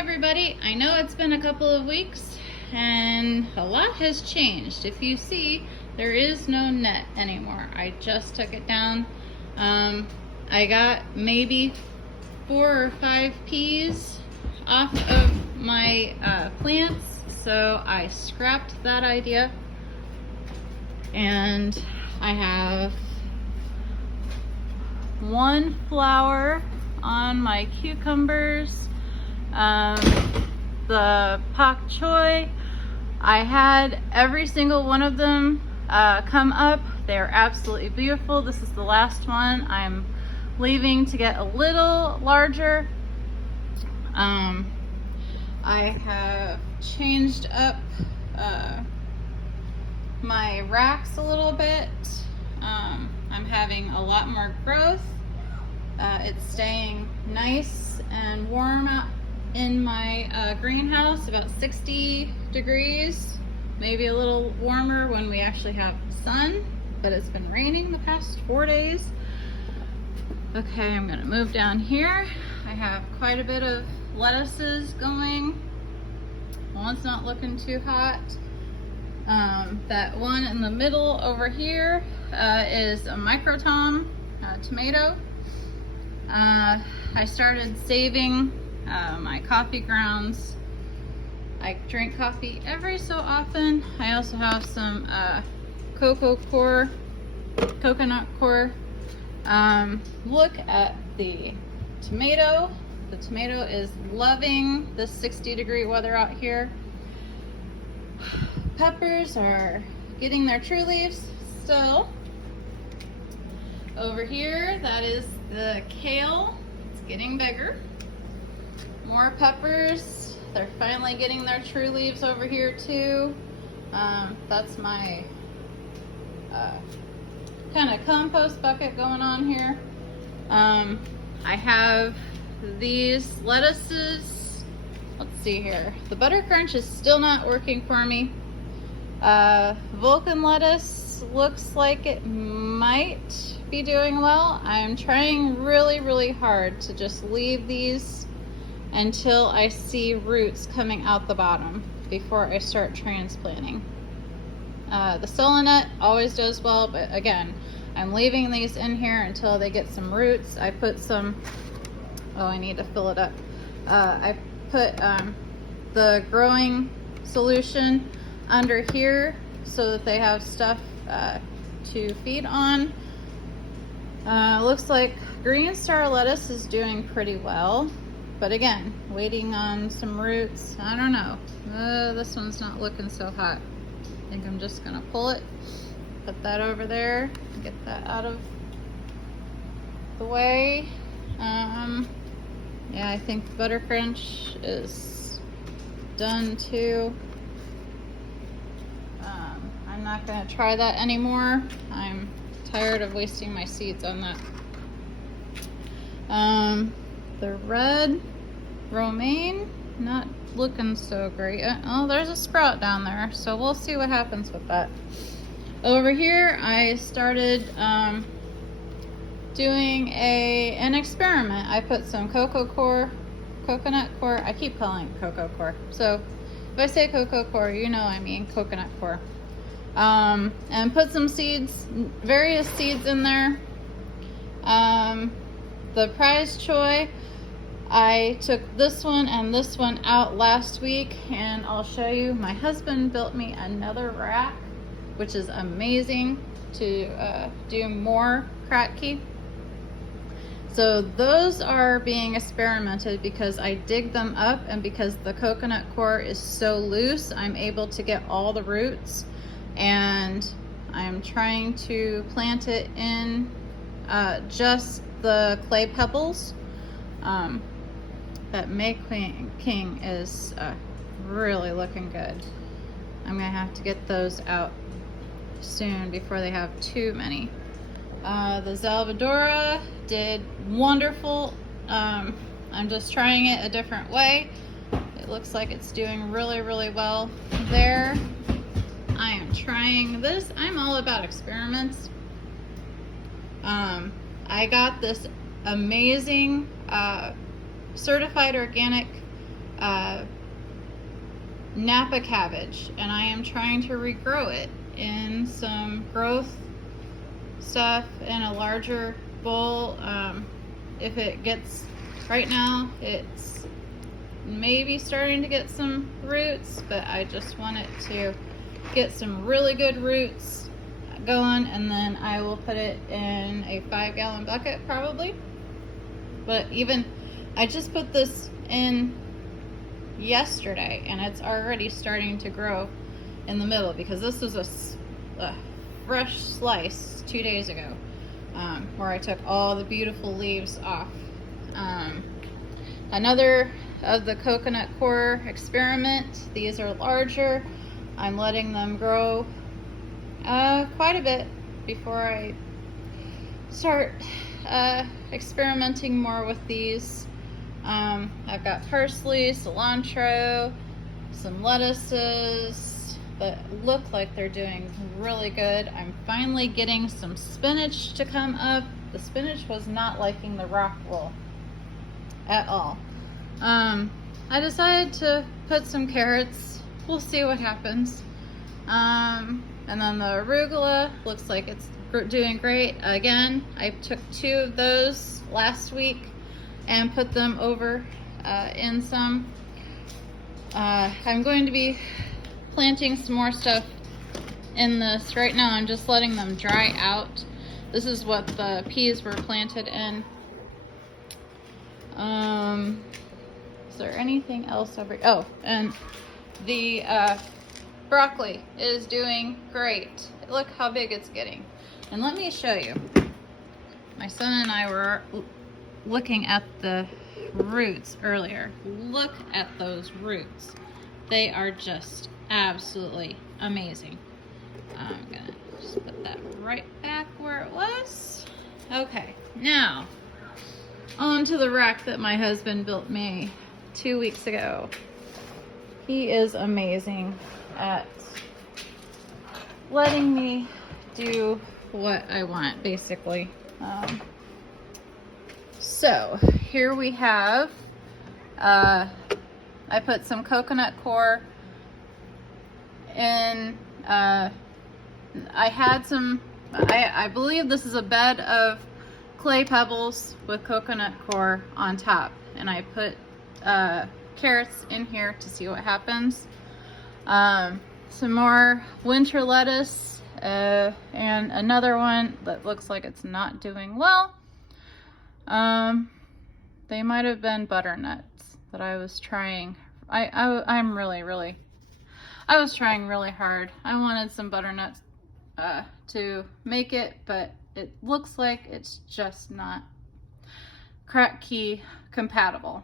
everybody, I know it's been a couple of weeks and a lot has changed. If you see, there is no net anymore. I just took it down. I got maybe 4 or 5 peas off of my plants, so I scrapped that idea. And I have 1 flower on my cucumbers. The pak choi, I had every single one of them come up. They're absolutely beautiful. This is the last one. I'm leaving to get a little larger. I have changed up my racks a little bit. I'm having a lot more growth. It's staying nice and warm out in my greenhouse, about 60 degrees, maybe a little warmer when we actually have sun, but it's been raining the past 4 days. Okay, I'm gonna move down here. I have quite a bit of lettuces going. One's not looking too hot. That one in the middle over here is a microtom tomato. I started saving my coffee grounds. I drink coffee every so often. I also have some coconut core. Look at the tomato. The tomato is loving the 60-degree weather out here. Peppers are getting their true leaves still. Over here, that is the kale. It's getting bigger. More peppers. They're finally getting their true leaves over here too. That's my kind of compost bucket going on here. I have these lettuces. Let's see here. The butter crunch is still not working for me. Vulcan lettuce looks like it might be doing well. I'm trying really hard to just leave these until I see roots coming out the bottom before I start transplanting. The Solonet always does well, but again, I'm leaving these in here until they get some roots. I put some, oh, I need to fill it up. I put the growing solution under here so that they have stuff to feed on. Looks like green star lettuce is doing pretty well, but again, waiting on some roots. I don't know. This one's not looking so hot. I think I'm just gonna pull it, put that over there, get that out of the way. Yeah, I think the butter crunch is done too. I'm not gonna try that anymore. I'm tired of wasting my seeds on that. The red romaine, not looking so great. Oh, there's a sprout down there, so we'll see what happens with that. Over here, I started doing an experiment. I put some coconut core. I keep calling it cocoa core. So if I say cocoa core, you know I mean coconut core. And put some seeds, various seeds in there. The prize choy, I took this one and this one out last week, and I'll show you. My husband built me another rack, which is amazing to do more Kratky. So those are being experimented because I dig them up, and because the coconut core is so loose, I'm able to get all the roots, and I'm trying to plant it in just the clay pebbles. That May King is really looking good. I'm gonna have to get those out soon before they have too many. The Salvadora did wonderful. I'm just trying it a different way. It looks like it's doing really well there. I am trying this. I'm all about experiments. I got this amazing certified organic Napa cabbage, and I am trying to regrow it in some growth stuff in a larger bowl. If it gets, right now it's maybe starting to get some roots, but I just want it to get some really good roots going, and then I will put it in a 5-gallon bucket probably. But even, I just put this in yesterday and it's already starting to grow in the middle, because this was a fresh slice 2 days ago, where I took all the beautiful leaves off. Another of the coconut coir experiment, these are larger. I'm letting them grow quite a bit before I start experimenting more with these. I've got parsley, cilantro, some lettuces that look like they're doing really good. I'm finally getting some spinach to come up. The spinach was not liking the rock wool at all. I decided to put some carrots. We'll see what happens. And then the arugula looks like it's doing great. Again, I took 2 of those last week and put them over in some. I'm going to be planting some more stuff in this. Right now I'm just letting them dry out. This is what the peas were planted in. Is there anything else over here? Oh, and the broccoli is doing great. Look how big it's getting. And let me show you. My son and I were looking at the roots earlier. Look at those roots. They are just absolutely amazing. I'm gonna just put that right back where it was. Okay, now onto the rack that my husband built me 2 weeks ago. He is amazing at letting me do what I want, basically. So here we have, I put some coconut coir in, I had some, I believe this is a bed of clay pebbles with coconut coir on top, and I put carrots in here to see what happens. Some more winter lettuce, and another one that looks like it's not doing well. They might have been butternuts that I was trying. I was trying really hard. I wanted some butternuts to make it, but it looks like it's just not Kratky compatible.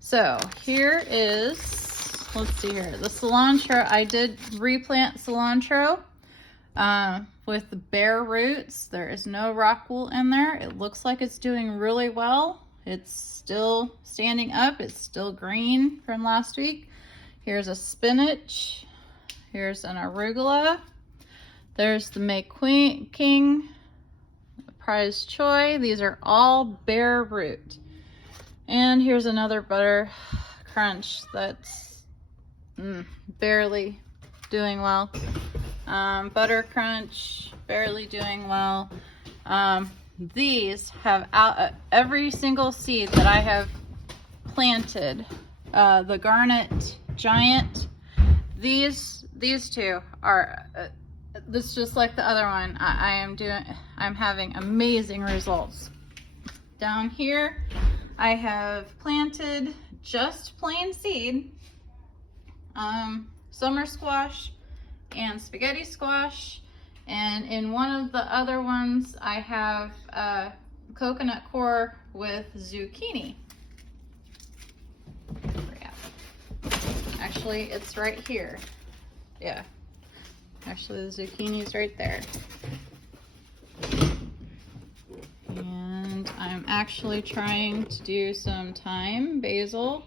So here is, let's see here, the cilantro. I did replant cilantro with the bare roots. There is no rock wool in there. It looks like it's doing really well. It's still standing up. It's still green from last week. Here's a spinach. Here's an arugula. There's the May King, Prize Choy. These are all bare root. And here's another butter crunch that's barely doing well. Butter crunch, barely doing well. These have every single seed that I have planted. The Garnet Giant. These two are this just like the other one. I'm having amazing results. Down here, I have planted just plain seed, summer squash and spaghetti squash, and in one of the other ones I have coconut coir with zucchini. Actually, it's right here. Yeah, actually the zucchini's right there. And I'm actually trying to do some thyme, basil,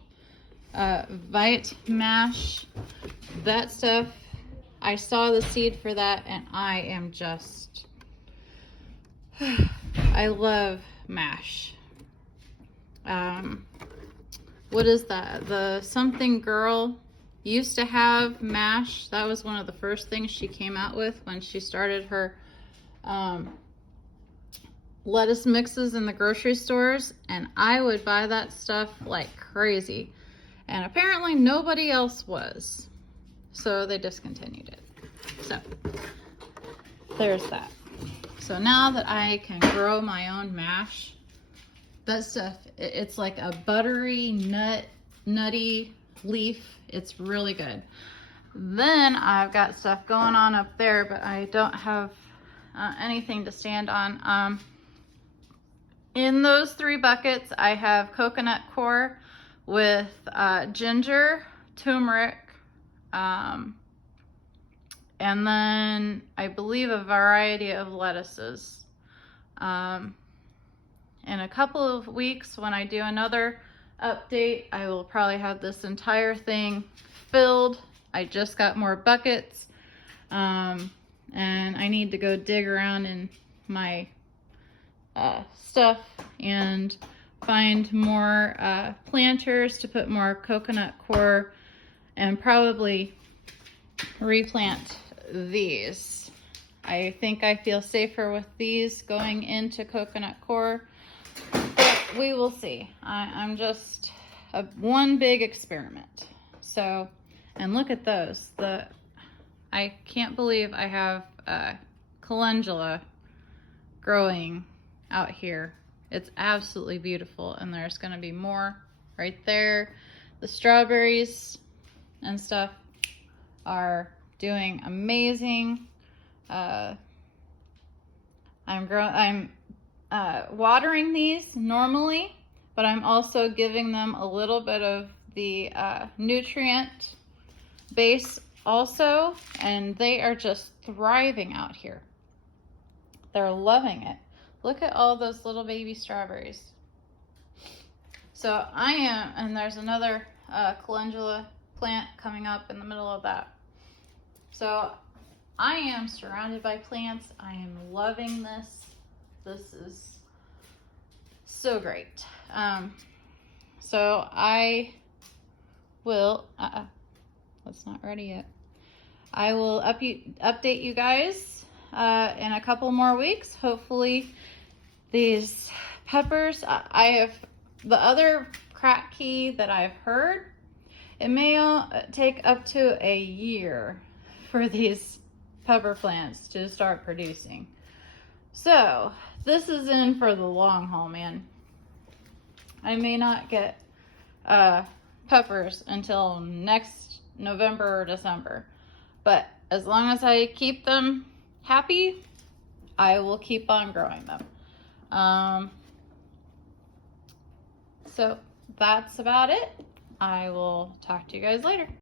vite mash, that stuff. I saw the seed for that and I am just, I love mash. what is that? The something girl used to have mash. That was one of the first things she came out with when she started her lettuce mixes in the grocery stores, and I would buy that stuff like crazy. And apparently nobody else was. So they discontinued it. So there's that. So now that I can grow my own mash, that stuff, it's like a buttery, nutty leaf. It's really good. Then I've got stuff going on up there, but I don't have anything to stand on. In those 3 buckets, I have coconut coir with ginger, turmeric, and then I believe a variety of lettuces. In a couple of weeks, when I do another update, I will probably have this entire thing filled. I just got more buckets, and I need to go dig around in my stuff and find more planters to put more coconut coir, and probably replant these. I think I feel safer with these going into coconut coir, but we will see. I'm just one big experiment. So, and look at those. I can't believe I have calendula growing out here. It's absolutely beautiful, and there's going to be more right there. The strawberries and stuff are doing amazing. I'm watering these normally, but I'm also giving them a little bit of the nutrient base also, and they are just thriving out here. They're loving it. Look at all those little baby strawberries. So I am, and there's another calendula plant coming up in the middle of that. So I am surrounded by plants. I am loving this. This is so great. So I will, that's not ready yet. I will update you guys in a couple more weeks. Hopefully these peppers, I have the other Kratky that I've heard, it may take up to a year for these pepper plants to start producing. So this is in for the long haul, man. I may not get peppers until next November or December, but as long as I keep them happy, I will keep on growing them. So that's about it. I will talk to you guys later.